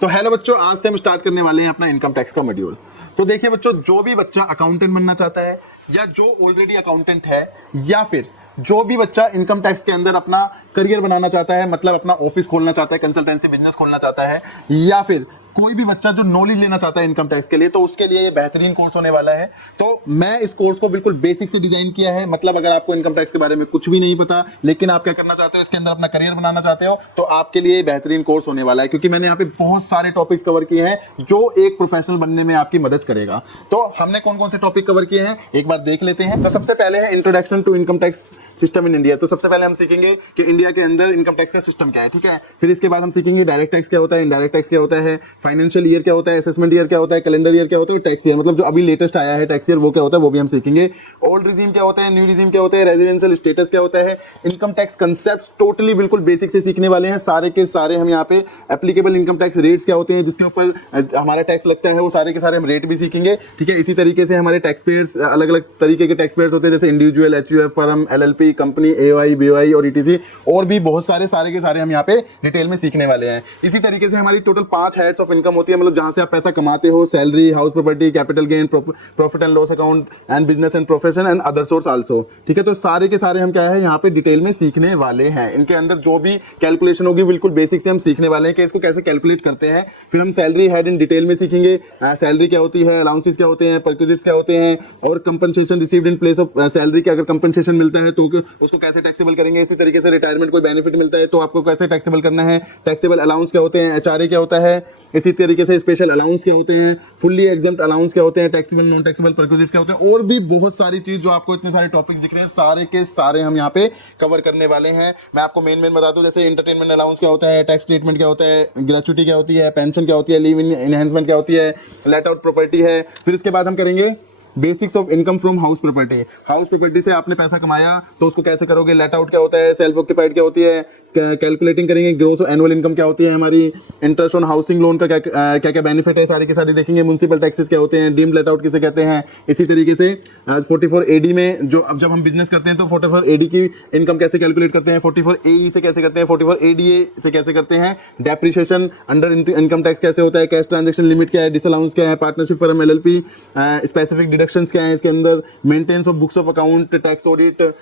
तो हेलो बच्चों, आज से हम स्टार्ट करने वाले हैं अपना इनकम टैक्स का मॉड्यूल। तो देखिए बच्चों, जो भी बच्चा अकाउंटेंट बनना चाहता है या जो ऑलरेडी अकाउंटेंट है या फिर जो भी बच्चा इनकम टैक्स के अंदर अपना करियर बनाना चाहता है, मतलब अपना ऑफिस खोलना चाहता है, कंसल्टेंसी बिजनेस खोलना चाहता है, या फिर कोई भी बच्चा जो नॉलेज लेना चाहता है इनकम टैक्स के लिए, तो उसके लिए ये बेहतरीन कोर्स होने वाला है। तो मैं इस कोर्स को बिल्कुल बेसिक से डिजाइन किया है। मतलब अगर आपको इनकम टैक्स के बारे में कुछ भी नहीं पता, लेकिन आप क्या करना चाहते हो, इसके अंदर अपना करियर बनाना चाहते हो, तो आपके लिए बेहतरीन कोर्स होने वाला है, क्योंकि मैंने यहाँ पे बहुत सारे टॉपिक्स कवर किए हैं जो एक प्रोफेशनल बनने में आपकी मदद करेगा। तो हमने कौन कौन से टॉपिक कवर किए हैं एक बार देख लेते हैं। तो सबसे पहले है introduction to income tax system in India. तो सबसे पहले हम सीखेंगे कि इंडिया के अंदर इनकम टैक्स का सिस्टम क्या है, ठीक है। फिर इसके बाद हम सीखेंगे डायरेक्ट टैक्स क्या होता है, इनडायरेक्ट टैक्स क्या होता है, फाइनेंशियल ईयर क्या होता है, असेसमेंट ईयर क्या होता है, कैलेंडर ईयर क्या होता है, टैक्स ईयर मतलब जो अभी लेटेस्ट आया है टैक्स ईयर वो क्या होता है वो भी हम सीखेंगे। ओल्ड रिजीम क्या होता है, न्यू रिजीम क्या होता है, रेजिडेंशियल स्टेटस क्या होता है, इनकम टैक्स कंसेप्ट टोटली बिल्कुल बेसिक से सीखने वाले हैं। सारे के सारे हम यहाँ पे एप्लीकेबल इनकम टैक्स रेट्स क्या होते हैं, जिसके ऊपर हमारा टैक्स लगता है, वो सारे के सारे हम रेट भी सीखेंगे, ठीक है। इसी तरीके से हमारे टैक्स पेयर्स अलग अलग तरीके के टैक्स पेयर्स होते हैं, जैसे individual, HUF, firm, LLP, company, AOI, BOI और ईटीसी, और भी बहुत सारे के सारे हम यहाँ पे डिटेल में सीखने वाले हैं। इसी तरीके से हमारी टोटल 5 हेड्स ऑफ इनकम होती है, मतलब जहां से आप पैसा कमाते हो, salary, house property, capital gain, profit and loss account and business and profession and other source also, ठीक है। तो सारे के सारे हम क्या है यहाँ पे डिटेल में सीखने वाले हैं। इनके अंदर जो भी कैलकुलेशन होगी बिल्कुल बेसिक से हम सीखने वाले हैं कि इसको कैसे कैलकुलेट करते हैं। फिर हम सैलरी हेड इन डिटेल में सीखेंगे, सैलरी क्या होती है, अलाउंसेस क्या होते हैं, परक्विजिट्स क्या होते हैं, और compensation received in place of salary के अगर कंपनसेशन मिलता है तो उसको कैसे टैक्सेबल करेंगे। इसी तरीके से रिटायरमेंट कोई बेनिफिट मिलता है तो आपको कैसे टैक्सेबल करना है, टैक्सेबल अलाउंस क्या होते हैं, एचआरए क्या होता है, इसी तरीके से स्पेशल अलाउंस क्या होते हैं, फुल्ली एग्जम्प्ट अलाउंस क्या होते हैं, टैक्सेबल नॉन टैक्सेबल परक्विजिट्स क्या होते हैं, और भी बहुत सारी चीज जो आपको इतने सारे टॉपिक्स दिख रहे हैं सारे के सारे हम यहाँ पे कवर करने वाले हैं। मैं आपको मेन बता दूं, जैसे एंटरटेनमेंट अलाउंस क्या होता है, टैक्स ट्रीटमेंट क्या होता है, ग्रेच्युटी क्या होती है, पेंशन क्या होती है, लीव एनहेंसमेंट क्या होती है, लेट आउट प्रॉपर्टी है। फिर उसके बाद हम करेंगे basics of income from house property. House property से आपने पैसा कमाया तो उसको कैसे करोगे, लेट आउट क्या होता है, सेल्फ ऑक्यूपाइड क्या होती है, कैलकुलेटिंग करेंगे, ग्रोस एनुअल इनकम क्या होती है हमारी, इंटरेस्ट ऑन हाउसिंग लोन का क्या क्या बेनिफिट है, सारी के सारी देखेंगे। म्युनिसिपल टैक्सेस क्या होते हैं, डीम्ड लेट आउट किसे कहते हैं। इसी तरीके से 44 AD में जो अब जब हम बिजनेस करते हैं तो 44 AD की इनकम कैसे कैलकुलेट करते हैं, 44 AE से कैसे करते हैं, 44 ADA से कैसे करते हैं, डेप्रिसिएशन अंडर इनकम टैक्स कैसे होता है, कैश ट्रांजेक्शन लिमिट क्या है, डिसअलाउंस क्या है, partnership firm, LLP, specific deductions क्या है इसके अंदर, maintenance of books of account, tax audit,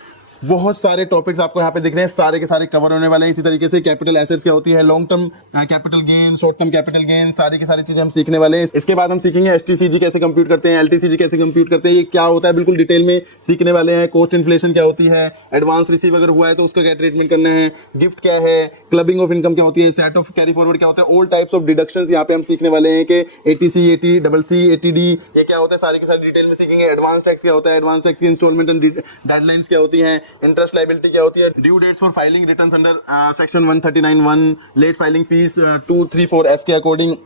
बहुत सारे टॉपिक्स आपको यहाँ पे दिख रहे हैं, सारे के सारे कवर होने वाले हैं। इसी तरीके से कैपिटल एसेट्स क्या होती है, long term capital gain, short term capital gain, सारी की सारी चीजें हम सीखने वाले हैं। इसके बाद हम सीखेंगे एसटीसीजी कैसे कंप्यूट करते हैं, एलटीसीजी कैसे कंप्यूट करते हैं, ये क्या होता है बिल्कुल डिटेल में सीखने वाले हैं। कॉस्ट इन्फ्लेशन क्या होती है, एडवांस रिसीव अगर हुआ है तो उसका क्या ट्रीटमेंट करना है, गिफ्ट क्या है, क्लबिंग ऑफ इनकम क्या होती है, सेट ऑफ कैरी फॉरवर्ड क्या होता है, ऑल टाइप्स ऑफ डिडक्शंस यहाँ पे हम सीखने वाले हैं कि ATC, AT, double C, ATD ये क्या होता है, सारी की सारी डिटेल में सीखेंगे। एडवांस टैक्स क्या होता है, एडवांस टैक्स की इंस्टॉलमेंट एंड डेडलाइंस क्या होती है, इंटरेस्ट लायबिलिटी क्या होती है, due dates for filing returns under section 139(1), late filing fees 234F के according,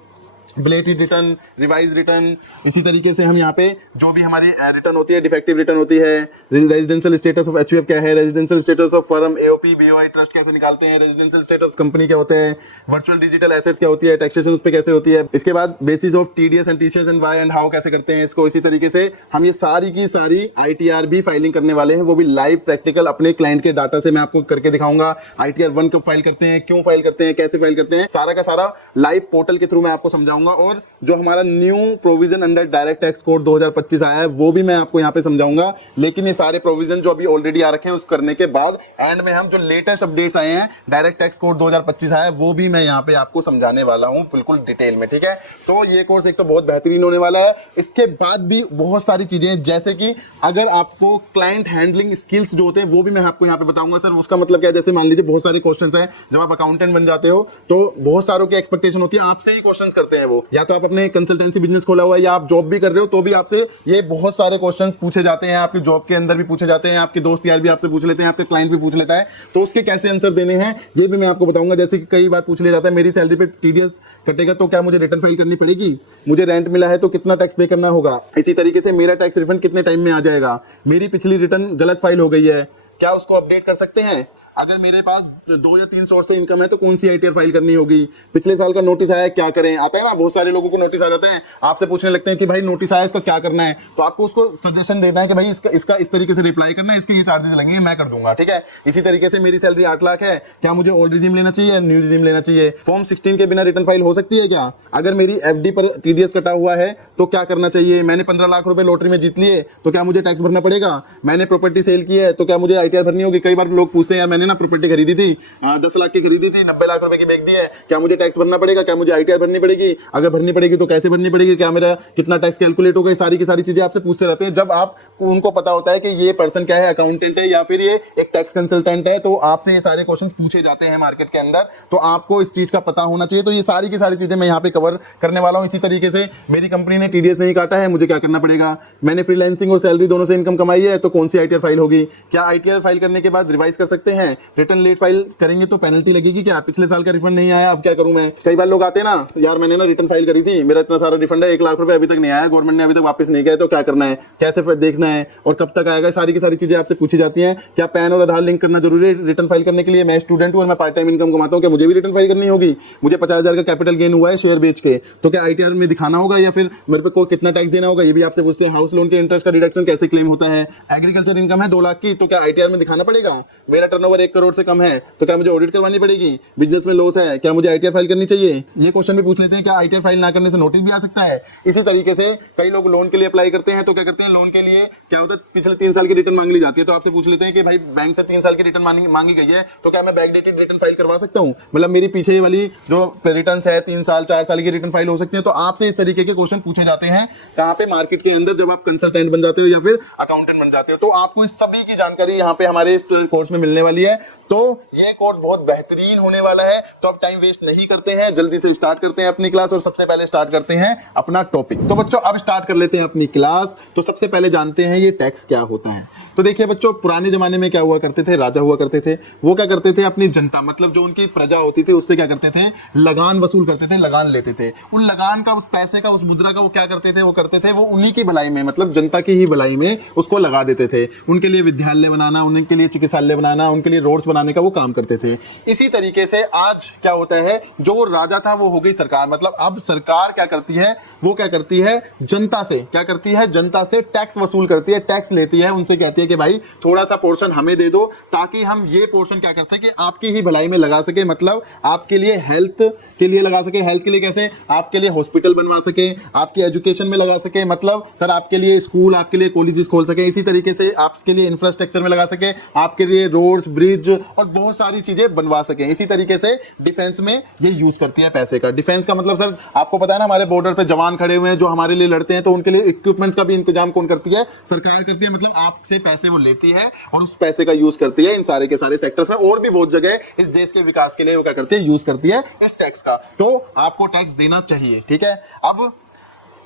belated return, revise return. इसी तरीके से हम यहाँ पे जो भी हमारी रिटर्न होती है, डिफेक्टिव रिटर्न होती है, रेजिडेंशियल स्टेटस ऑफ एचयूएफ क्या है, residential status of firm, AOP, BOI, trust कैसे निकालते हैं, रेजिडेंशियल स्टेटस कंपनी क्या होते हैं, वर्चुअल डिजिटल एसेट्स क्या होती है, टैक्सेशन उस पे कैसे होती है। इसके बाद basis of TDS and TCS and why and how कैसे करते हैं इसको। इसी तरीके से हम ये सारी की सारी आईटीआर भी फाइलिंग करने वाले हैं, वो भी लाइव प्रैक्टिकल अपने क्लाइंट के डाटा से मैं आपको करके दिखाऊंगा। आईटीआर 1 कब फाइल करते हैं, क्यों फाइल करते हैं, कैसे फाइल करते हैं, सारा का सारा लाइव पोर्टल के थ्रू मैं आपको समझाऊंगा। और जो हमारा new provision under direct tax code 2025 आया है वो भी मैं आपको यहाँ पे समझाऊंगा। लेकिन ये सारे प्रोविजन जो अभी ऑलरेडी आ रखे हैं उस करने के बाद एंड में हम जो लेटेस्ट अपडेट्स आए हैं डायरेक्ट टैक्स कोड 2025 आया है वो भी मैं यहाँ पे आपको समझाने वाला हूँ बिल्कुल डिटेल में, ठीक है। तो ये कोर्स एक तो बहुत बेहतरीन होने वाला है। इसके बाद भी बहुत सारी चीजें, जैसे कि अगर आपको क्लाइंट हैंडलिंग स्किल्स जो होते हैं वो भी मैं आपको यहाँ पे बताऊंगा। सर उसका मतलब क्या है, जैसे मान लीजिए बहुत सारे क्वेश्चंस हैं, जब आप अकाउंटेंट बन जाते हो तो बहुत सारों की एक्सपेक्टेशन होती है, आपसे ही क्वेश्चंस करते हैं वो, या तो आप अपने कंसल्टेंसी बिजनेस खोला हुआ है या आप जॉब भी कर रहे हो तो भी आपसे ये बहुत सारे क्वेश्चंस पूछे जाते हैं, आपकी जॉब के अंदर भी पूछे जाते हैं, आपके दोस्त यार भी आपसे पूछ लेते हैं, आपके क्लाइंट भी पूछ लेता है, तो उसके कैसे आंसर देने हैं ये भी मैं आपको बताऊंगा। जैसे कि कई बार पूछ लिया जाता है मेरी सैलरी पे टीडीएस कटेगा तो क्या मुझे रिटर्न फाइल करनी पड़ेगी, मुझे रेंट मिला है तो कितना टैक्स पे करना होगा, इसी तरीके से मेरा टैक्स रिफंड कितने टाइम में आ जाएगा, मेरी पिछली रिटर्न गलत फाइल हो गई है क्या उसको अपडेट कर सकते हैं, अगर मेरे पास 2 या 3 सोर्स से इनकम है तो कौन सी आईटीआर फाइल करनी होगी, पिछले साल का नोटिस आया क्या करें, आता है ना, बहुत सारे लोगों को नोटिस आ जाते हैं, आपसे पूछने लगते हैं कि भाई नोटिस आया इसका क्या करना है, तो आपको उसको सजेशन देना है कि भाई इसका इस तरीके से रिप्लाई करना है, इसके ये चार्जेस लगेंगे, मैं कर दूंगा, ठीक है। इसी तरीके से मेरी सैलरी 8 लाख है, क्या मुझे ओल्ड रिजीम लेना चाहिए या न्यू रिजीम लेना चाहिए, फॉर्म 16 के बिना रिटर्न फाइल हो सकती है क्या, अगर मेरी एफडी पर टीडीएस कटा हुआ है तो क्या करना चाहिए, मैंने 15 लाख रुपए लॉटरी में जीत लिए तो क्या मुझे टैक्स भरना पड़ेगा, मैंने प्रॉपर्टी सेल की है तो क्या मुझे आईटीआर भरनी होगी। कई बार लोग पूछते हैं यार मैंने ना प्रॉपर्टी खरीदी थी 10 लाख की खरीदी थी, 90 लाख रुपए की बेच दी है, क्या मुझे टैक्स भरना पड़ेगा, क्या मुझे आईटीआर भरनी पड़ेगी, अगर भरनी पड़ेगी तो कैसे भरनी पड़ेगी, क्या मेरा कितना टैक्स कैलकुलेट होगा, सारी की सारी चीजें आपसे पूछते रहते हैं। जब आप उनको पता होता है कि ये पर्सन क्या है, अकाउंटेंट है या फिर ये एक टैक्स कंसल्टेंट है, तो आपसे ये सारे क्वेश्चंस पूछे जाते हैं मार्केट के अंदर, तो आपको इस चीज का पता होना चाहिए। तो ये सारी की सारी चीजें मैं यहाँ पे कवर करने वाला हूँ। इसी तरीके से मेरी कंपनी ने टीडीएस नहीं काटा है, मुझे क्या करना पड़ेगा, मैंने फ्रीलांसिंग और सैलरी दोनों से इनकम कमाई है तो कौन सी आईटीआर फाइल होगी, क्या आईटीआर फाइल करने के बाद रिवाइज कर सकते हैं, रिटर्न लेट फाइल करेंगे तो पेनल्टी लगेगी क्या, पिछले साल का रिफंड नहीं आया अब क्या करूं मैं। कई बार लोग आते हैं ना, यार मैंने ना रिटर्न फाइल करी थी, मेरा इतना सारा रिफंड है, 1 लाख रुपए अभी तक नहीं आया, गवर्नमेंट ने अभी तक वापस नहीं किया, तो क्या करना है, कैसे देखना है और कब तक आएगा, सारी की सारी चीजें आपसे पूछी जाती हैं। क्या पैन और आधार लिंक करना जरूरी है रिटर्न फाइल करने के लिए, मैं स्टूडेंट हूं और मैं पार्ट टाइम इनकम कमाता हूं, क्या मुझे भी रिटर्न फाइल करनी होगी, मुझे 50,000 का कैपिटल गेन हुआ है शेयर बेच के, तो क्या आईटीआर में दिखाना होगा या फिर मेरे पे को कितना टैक्स देना होगा, ये भी आपसे पूछते हैं। हाउस लोन के इंटरेस्ट का डिडक्शन कैसे क्लेम होता है, एग्रीकल्चर इनकम है 2 लाख की तो क्या आईटीआर में दिखाना पड़ेगा, मेरा टर्नओवर 1 करोड़ से कम है तो क्या मुझे ऑडिट करवानी पड़ेगी, बिजनेस में लॉस है क्या मुझे आईटीआर फाइल करनी चाहिए, ये क्वेश्चन भी पूछ लेते हैं। क्या आईटीआर फाइल ना करने से नोटिस भी आ सकता है। इसी तरीके से कई लोग लोन के लिए अप्लाई करते हैं तो क्या करते हैं, लोन के लिए क्या होता है, पिछले 3 साल की रिटर्न मांग ली जाती है, तो आपसे पूछ लेते हैं कि भाई बैंक से 3 साल की रिटर्न मांगी गई है तो क्या मैं बैकडेटेड रिटर्न फाइल करवा सकता हूं, मतलब मेरी पीछे वाली जो रिटर्न है 3 साल 4 साल की रिटर्न फाइल हो सकती है। तो आपसे इस तरीके के क्वेश्चन पूछे जाते हैं कहां पे, मार्केट के अंदर, जब आप कंसल्टेंट बन जाते हो या फिर अकाउंटेंट बन जाते हो। तो आपको इस सभी की जानकारी यहाँ पे हमारे इस कोर्स में मिलने वाली है। तो ये कोर्स बहुत बेहतरीन होने वाला है, तो अब टाइम वेस्ट नहीं करते हैं, जल्दी से स्टार्ट करते हैं अपनी क्लास और सबसे पहले स्टार्ट करते हैं अपना टॉपिक। तो बच्चों अब स्टार्ट कर लेते हैं अपनी क्लास। तो सबसे पहले जानते हैं ये टैक्स क्या होता है। तो देखिए बच्चों, पुराने जमाने में क्या हुआ करते थे, राजा हुआ करते थे, वो क्या करते थे, अपनी जनता मतलब जो उनकी प्रजा होती थी उससे क्या करते थे, लगान वसूल करते थे, लगान लेते थे। उन लगान का, उस पैसे का, उस मुद्रा का वो क्या करते थे, वो करते थे वो उन्हीं की भलाई में, मतलब जनता की ही भलाई में उसको लगा देते थे। उनके लिए विद्यालय बनाना, उनके लिए चिकित्सालय बनाना, उनके लिए रोड्स बनाने का वो काम करते थे। इसी तरीके से आज क्या होता है, जो राजा था वो हो गई सरकार, मतलब अब सरकार क्या करती है, वो क्या करती है, जनता से क्या करती है, जनता से टैक्स वसूल करती है, टैक्स लेती है, उनसे कहती है कि भाई थोड़ा सा पोर्शन हमें दे दो ताकि हम ये पोर्शन क्या कर सके, आपकी ही भलाई में लगा सके, मतलब आपके लिए हेल्थ के लिए लगा सके। हेल्थ के लिए कैसे, आपके लिए हॉस्पिटल बनवा सके, आपकी एजुकेशन में लगा सके, मतलब सर आपके लिए स्कूल, आपके लिए कॉलेजेस खोल सके। इसी तरीके से आपके लिए इंफ्रास्ट्रक्चर में लगा सके, आपके लिए रोड्स, ब्रिज और बहुत सारी चीजें बनवा सके। इसी तरीके से डिफेंस में ये यूज करती है पैसे का। डिफेंस का मतलब सर आपको पता है ना, हमारे बॉर्डर पे जवान खड़े हुए हैं जो हमारे लिए लड़ते हैं, तो उनके लिए इक्विपमेंट्स का भी इंतजाम कौन करती है, सरकार करती है। मतलब आपसे पैसे वो लेती है और उस पैसे का यूज करती है इन सारे के सारे सेक्टर्स में, और भी बहुत जगह इस देश के विकास के लिए वो क्या करती है, यूज करती है इस टैक्स का। तो आपको टैक्स देना चाहिए, ठीक है। अब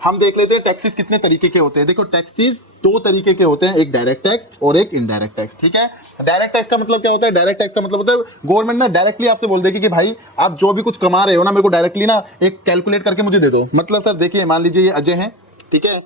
हम देख लेते हैं टैक्सेस कितने तरीके के होते हैं। देखो टैक्सेस 2 तरीके के होते हैं, एक डायरेक्ट टैक्स और एक इनडायरेक्ट टैक्स, ठीक है। डायरेक्ट टैक्स का मतलब क्या होता है, डायरेक्ट टैक्स का मतलब होता है गवर्नमेंट ना डायरेक्टली आपसे बोल देगी कि भाई आप जो भी कुछ कमा रहे हो ना, मेरे को डायरेक्टली ना एक कैलकुलेट करके मुझे दे दो। मतलब सर देखिए, मान लीजिए ये अजय हैं, ठीक है,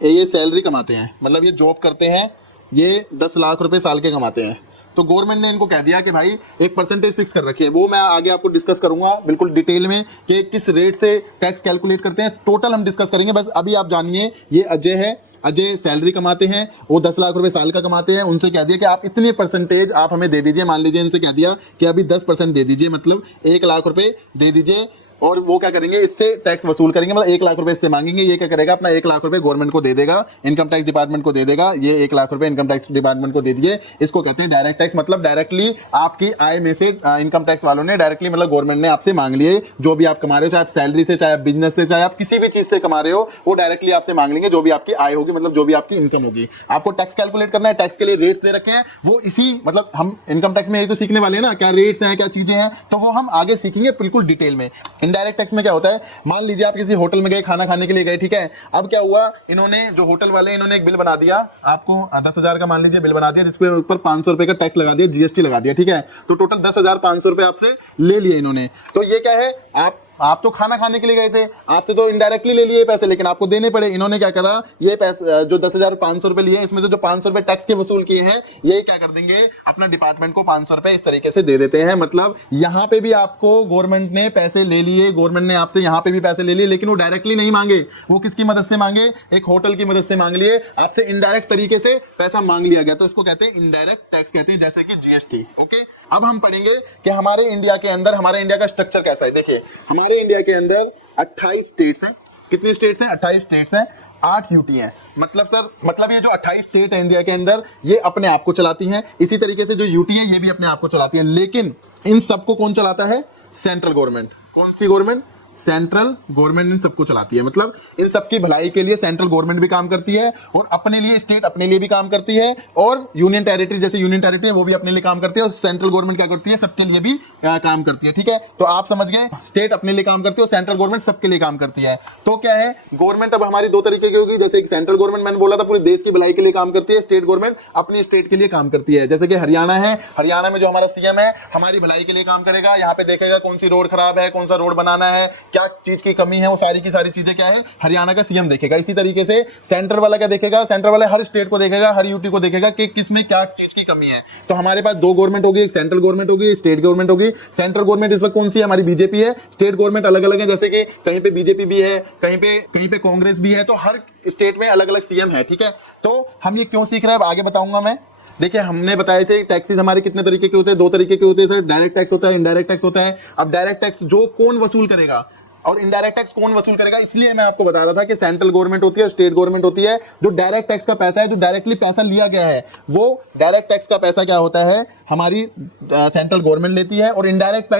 ये सैलरी कमाते हैं, मतलब ये जॉब करते हैं, ये 10 लाख रुपए साल के कमाते हैं। तो गवर्नमेंट ने इनको कह दिया कि भाई एक परसेंटेज फिक्स कर रखी है, वो मैं आगे आपको डिस्कस करूंगा बिल्कुल डिटेल में कि किस रेट से टैक्स कैलकुलेट करते हैं, टोटल हम डिस्कस करेंगे। बस अभी आप जानिए ये अजय है, अजय सैलरी कमाते हैं, वो 10 लाख रुपए साल का कमाते हैं। उनसे कह दिया कि आप इतने परसेंटेज आप हमें दे दीजिए। मान लीजिए इनसे कह दिया कि अभी 10% दे दीजिए, मतलब 1 लाख रुपए दे दीजिए, और वो क्या करेंगे, इससे टैक्स वसूल करेंगे, मतलब 1 लाख रुपए इससे मांगेंगे। ये क्या करेगा, अपना 1 लाख रुपए गवर्नमेंट को दे देगा, इनकम टैक्स डिपार्टमेंट को दे देगा। ये 1 लाख रुपए इनकम टैक्स डिपार्टमेंट को दे दिए। इसको कहते हैं डायरेक्ट टैक्स, मतलब डायरेक्टली आपकी आय में से इनकम टैक्स वालों ने डायरेक्टली, मतलब गवर्नमेंट ने आपसे मांग लिए जो भी आप कमा रहे हो, चाहे आप सैलरी से, चाहे आप बिजनेस से, चाहे आप किसी भी चीज से कमा रहे हो, वो डायरेक्टली आपसे मांग लेंगे जो भी आपकी आय होगी, मतलब जो भी आपकी इनकम होगी। आपको टैक्स कैलकुलेट करना है, टैक्स के लिए रेट्स दे रखे हैं, वो इसी, मतलब हम इनकम टैक्स में यही तो सीखने वाले हैं ना, क्या रेट्स हैं, क्या चीजें हैं, तो वो हम आगे सीखेंगे बिल्कुल डिटेल में। इनडायरेक्ट टैक्स में क्या होता है, मान लीजिए आप किसी होटल में गए, खाना खाने के लिए गए, ठीक है। अब क्या हुआ, इन्होंने जो होटल वाले, इन्होंने एक बिल बना दिया आपको, 10,000 का मान लीजिए बिल बना दिया, जिसके ऊपर 500 रुपए का टैक्स लगा दिया, जीएसटी लगा दिया, ठीक है। तो टोटल 10,500 रुपए आपसे ले लिए इन्होंने। तो ये क्या है, आप आप तो खाना खाने के लिए गए थे, आपसे तो इनडायरेक्टली ले लिए पैसे, लेकिन आपको देने पड़े। इन्होंने क्या करा, ये पैसे जो 10,500 रुपए लिए, इसमें से जो 500 रुपए टैक्स के वसूल किए हैं, ये क्या कर देंगे, अपना डिपार्टमेंट को 500 रुपए इस तरीके से दे देते हैं। मतलब यहाँ पे भी आपको गवर्नमेंट ने पैसे ले लिए, गवर्नमेंट ने आपसे यहाँ पे भी पैसे ले लिए, लेकिन वो डायरेक्टली नहीं मांगे, वो किसकी मदद से मांगे, एक होटल की मदद से मांग लिए, आपसे इनडायरेक्ट तरीके से पैसा मांग लिया गया, तो इसको कहते हैं इनडायरेक्ट टैक्स, कहते हैं जैसे कि जीएसटी। ओके, अब हम पढ़ेंगे कि हमारे इंडिया के अंदर, हमारे इंडिया का स्ट्रक्चर कैसा है। देखिए हमारे इंडिया के अंदर 28 स्टेट्स हैं। कितनी स्टेट्स हैं? 28 स्टेट्स हैं, 8 यूटी हैं। मतलब सर, मतलब ये जो 28 स्टेट है इंडिया के अंदर, ये अपने आप को चलाती हैं। इसी तरीके से जो यूटी है ये भी अपने आप को चलाती है, लेकिन इन सबको कौन चलाता है? Central government. कौन सी गवर्नमेंट? सेंट्रल गवर्नमेंट इन सबको चलाती है। मतलब इन सबकी भलाई के लिए सेंट्रल गवर्नमेंट भी काम करती है, और अपने लिए स्टेट अपने लिए भी काम करती है, और यूनियन टेरिटरी जैसे यूनियन टेरिटरी है वो भी अपने लिए काम करती है, और सेंट्रल गवर्नमेंट क्या करती है? सबके लिए भी काम करती है। ठीक है, तो आप समझ गए, स्टेट अपने लिए काम करती है और सेंट्रल गवर्नमेंट सबके लिए काम करती है। तो क्या है, गवर्नमेंट अब हमारी दो तरीके की होगी। जैसे एक सेंट्रल गवर्नमेंट मैंने बोला था पूरे देश की भलाई के लिए काम करती है, स्टेट गवर्नमेंट अपनी स्टेट के लिए काम करती है। जैसे कि हरियाणा है, हरियाणा में जो हमारा सीएम है हमारी भलाई के लिए काम करेगा, यहाँ पे देखेगा कौन सी रोड खराब है, कौन सा रोड बनाना है, क्या चीज की कमी है, वो सारी की सारी चीजें क्या है, हरियाणा का सीएम देखेगा। इसी तरीके से सेंटर वाला क्या देखेगा, सेंटर वाला हर स्टेट को देखेगा, हर यूटी को देखेगा कि किसमें क्या चीज की कमी है। तो हमारे पास दो गवर्नमेंट होगी, एक सेंट्रल गवर्नमेंट होगी, स्टेट गवर्नमेंट होगी। सेंट्रल गवर्नमेंट इस वक्त कौन सी है? हमारी बीजेपी है। स्टेट गवर्नमेंट अलग अलग है, जैसे कि कहीं पे बीजेपी भी है, कहीं पे कांग्रेस भी है, तो हर स्टेट में अलग अलग सीएम है। ठीक है, तो हम ये क्यों सीख रहे हैं अब आगे बताऊंगा मैं। देखिए हमने बताए थे टैक्सेस हमारे कितने तरीके के होते हैं, दो तरीके के होते हैं सर। डायरेक्ट टैक्स होता है, इनडायरेक्ट टैक्स होता है। अब डायरेक्ट टैक्स जो कौन वसूल करेगा और इनडायरेक्ट टैक्स कौन वसूल करेगा, इसलिए मैं आपको बता रहा था कि सेंट्रल गवर्नमेंट होती है और स्टेट गवर्नमेंट होती है। जो डायरेक्ट टैक्स का पैसा है, जो डायरेक्टली पैसा लिया गया है, वो डायरेक्ट टैक्स का पैसा क्या होता है, हमारी सेंट्रल गवर्नमेंट लेती है, और इनडायरेक्ट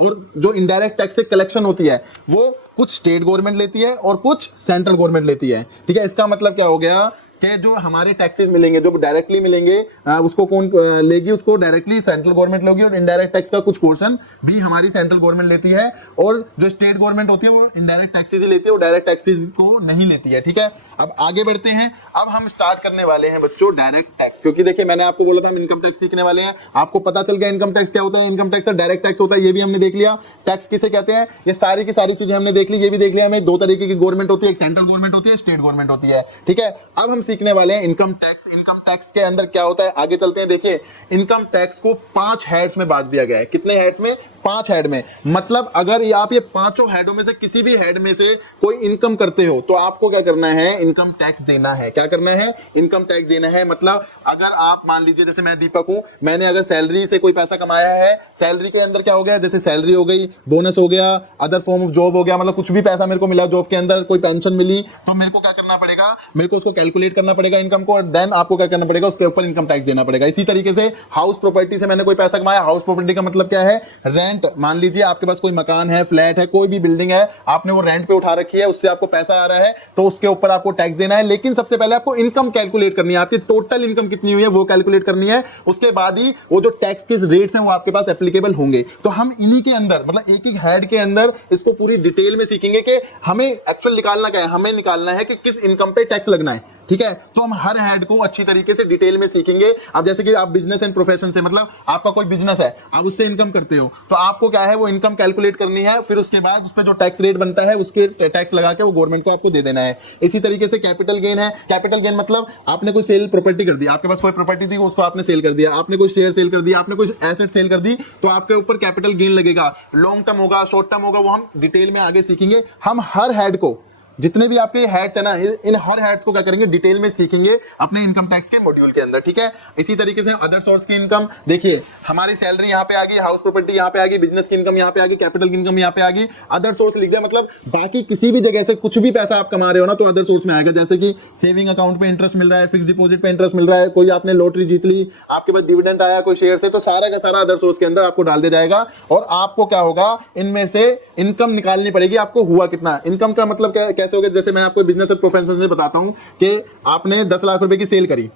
और जो इनडायरेक्ट टैक्स से कलेक्शन होती है वो कुछ स्टेट गवर्नमेंट लेती है और कुछ सेंट्रल गवर्नमेंट लेती है। ठीक है, इसका मतलब क्या हो गया कि जो हमारे टैक्सेस मिलेंगे, जो डायरेक्टली मिलेंगे, उसको कौन लेगी? उसको डायरेक्टली सेंट्रल गवर्नमेंट लेगी, और इनडायरेक्ट टैक्स का कुछ पोर्शन भी हमारी सेंट्रल गवर्नमेंट लेती है, और जो स्टेट गवर्नमेंट होती है वो इनडायरेक्ट टैक्सेस ही लेती है, वो डायरेक्ट टैक्सेस को नहीं लेती है। ठीक है, अब आगे बढ़ते हैं। अब हम स्टार्ट करने वाले हैं बच्चों डायरेक्ट टैक्स, क्योंकि देखिए मैंने आपको बोला था हम इनकम टैक्स सीखने वाले हैं। आपको पता चल गया इनकम टैक्स क्या होता है, इनकम टैक्स डायरेक्ट टैक्स होता है, ये भी हमने देख लिया। टैक्स किसे कहते हैं, ये सारी की सारी चीजें हमने देख ली, ये भी देख लिया हमें। दो तरीके की गवर्नमेंट होती है, एक सेंट्रल गवर्नमेंट होती है, स्टेट गवर्नमेंट होती है। ठीक है, अब हम सीखने वाले हैं इनकम टैक्स। इनकम टैक्स के अंदर क्या होता है, आगे चलते हैं। देखिए इनकम टैक्स को 5 हेड्स में बांट दिया गया है। कितने हेड्स में? 5 हेड में। मतलब अगर आप ये पांचों हेडों में से किसी भी हेड में से कोई इनकम करते हो तो आपको क्या करना है, इनकम टैक्स देना है। क्या करना है? इनकम टैक्स देना है। मतलब अगर आप मान लीजिए जैसे मैं दीपक हूं, मैंने अगर सैलरी से कोई पैसा कमाया है, सैलरी के अंदर क्या हो गया, जैसे सैलरी हो गई, बोनस हो गया, अदर फॉर्म ऑफ जॉब हो गया, मतलब कुछ भी पैसा मेरे को मिला जॉब के अंदर, कोई पेंशन मिली, तो मेरे को क्या करना पड़ेगा, मेरे को उसको कैलकुलेट करना पड़ेगा इनकम को, और देन आपको क्या करना पड़ेगा, उसके ऊपर इनकम टैक्स देना पड़ेगा। इसी तरीके से हाउस प्रॉपर्टी से मैंने कोई पैसा कमाया, हाउस प्रॉपर्टी का मतलब क्या है, रेंट। मान लीजिए आपके पास कोई मकान है, फ्लैट है, कोई भी बिल्डिंग है, आपने वो रेंट पे उठा रखी है, उससे आपको पैसा आ रहा है, तो उसके ऊपर आपको टैक्स देना है। लेकिन सबसे पहले आपको इनकम कैलकुलेट करनी है, आपकी टोटल इनकम कितनी हुई है वो कैलकुलेट करनी है। उसके बाद ही वो जो टैक्स के रेट्स हैं वो आपके पास एप्लीकेबल होंगे। तो हम इन्हीं के अंदर, मतलब एक एक हेड के अंदर इसको पूरी डिटेल में सीखेंगे कि हमें एक्चुअल निकालना क्या है, हमें निकालना है कि किस इनकम पे टैक्स लगना है। ठीक है, तो हम हर हेड को अच्छी तरीके से डिटेल में सीखेंगे। अब जैसे कि आप बिजनेस एंड प्रोफेशन से, मतलब आपका कोई बिजनेस है, आप उससे इनकम करते हो, तो आपको क्या है, वो इनकम कैलकुलेट करनी है, फिर उसके बाद उस पर जो टैक्स रेट बनता है उसके टैक्स लगा के वो गवर्नमेंट को आपको दे देना है। इसी तरीके से कैपिटल गेन है। कैपिटल गेन मतलब आपने कोई सेल प्रॉपर्टी कर दी, आपके पास कोई प्रॉपर्टी थी उसको आपने सेल कर दिया, आपने कोई शेयर सेल कर दिया, आपने कोई एसेट सेल कर दी, तो आपके ऊपर कैपिटल गेन लगेगा। लॉन्ग टर्म होगा, शॉर्ट टर्म होगा, वो हम डिटेल में आगे सीखेंगे। हम हर हेड को, जितने भी आपके हेड्स है ना, इन हर हेड्स को क्या करेंगे, डिटेल में सीखेंगे अपने इनकम टैक्स के मॉड्यूल के अंदर। ठीक है, इसी तरीके से अदर सोर्स की इनकम, देखिए हमारी सैलरी यहाँ पे आ गई, हाउस प्रॉपर्टी यहाँ पे आ गई, बिजनेस की इनकम यहाँ पे आ गई, कैपिटल की इनकम यहाँ पे आ गई, अदर सोर्स लिख दिया। मतलब बाकी किसी भी जगह से कुछ भी पैसा आप कमा रहे हो ना, तो अदर सोर्स में आएगा। जैसे कि सेविंग अकाउंट पे इंटरेस्ट मिल रहा है, फिक्स डिपॉजिट पे इंटरेस्ट मिल रहा है, कोई आपने लॉटरी जीत ली, आपके पास डिविडेंड आया कोई शेयर से, तो सारा का सारा अदर सोर्स के अंदर आपको डाल दिया जाएगा। और आपको क्या होगा, इनमें से इनकम निकालनी पड़ेगी, आपको हुआ कितना। इनकम का मतलब कैसे होगा, जैसे मैं आपको बिजनेस और प्रोफेशन से बताता हूं कि आपने 10 लाख रुपए की सेल करी,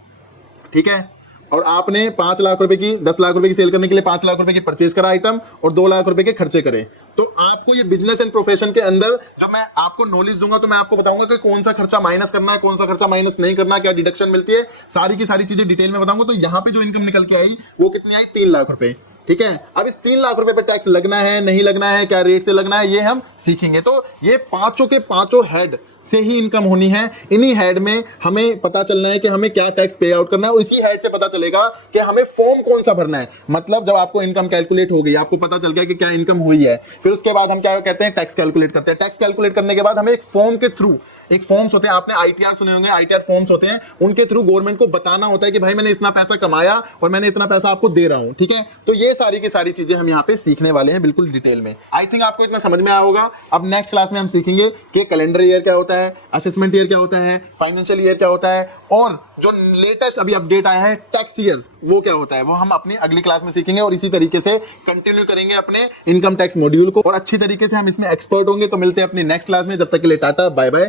ठीक है, और आपने 5 लाख रुपए की, 10 लाख रुपए की सेल करने के लिए 5 लाख रुपए की परचेज करा आइटम, और 2 लाख रुपए के खर्चे करे। तो आपको ये बिजनेस एंड प्रोफेशन के अंदर जब मैं आपको नॉलेज दूंगा तो मैं आपको बताऊंगा कि कौन सा खर्चा माइनस करना है, कौन सा खर्चा माइनस नहीं करना, क्या डिडक्शन मिलती है, सारी की सारी चीजें डिटेल में बताऊंगा। तो यहाँ पे जो इनकम निकल के आई वो कितनी आई, 3 लाख रुपए। ठीक है। अब इस 3 लाख रुपए पे टैक्स लगना है नहीं लगना है, क्या रेट से लगना है, ये हम सीखेंगे। तो ये पांचों के पांचों हेड से ही इनकम होनी है। इन्हीं हेड में हमें पता चलना है कि हमें क्या टैक्स पे आउट करना है, और इसी हेड से पता चलेगा कि हमें फॉर्म कौन सा भरना है। मतलब जब आपको इनकम कैलकुलेट हो गई, आपको पता चल गया कि क्या इनकम हुई है, फिर उसके बाद हम क्या कहते हैं, टैक्स कैलकुलेट करते हैं। टैक्स कैलकुलेट करने के बाद हमें एक फॉर्म के थ्रू, एक फॉर्म्स होते हैं, आपने आईटीआर सुने होंगे, आईटीआर फॉर्म्स होते हैं, उनके थ्रू गवर्नमेंट को बताना होता है कि भाई मैंने इतना पैसा कमाया और मैंने इतना पैसा आपको दे रहा हूं। ठीक है, तो ये सारी की सारी चीजें हम यहाँ पे सीखने वाले हैं बिल्कुल डिटेल में। आई थिंक आपको इतना समझ में आया होगा। अब नेक्स्ट क्लास में हम सीखेंगे कि कैलेंडर ईयर क्या होता है, असेसमेंट ईयर क्या होता है, फाइनेंशियल ईयर क्या होता है, और जो लेटेस्ट अभी अपडेट आया है टैक्स ईयर वो क्या होता है, वो हम अपनी अगली क्लास में सीखेंगे। और इसी तरीके से कंटिन्यू करेंगे अपने इनकम टैक्स मॉड्यूल को, और अच्छी तरीके से हम इसमें एक्सपर्ट होंगे। तो मिलते हैं अपनी नेक्स्ट क्लास में, जब तक के लिए टाटा बाय बाय।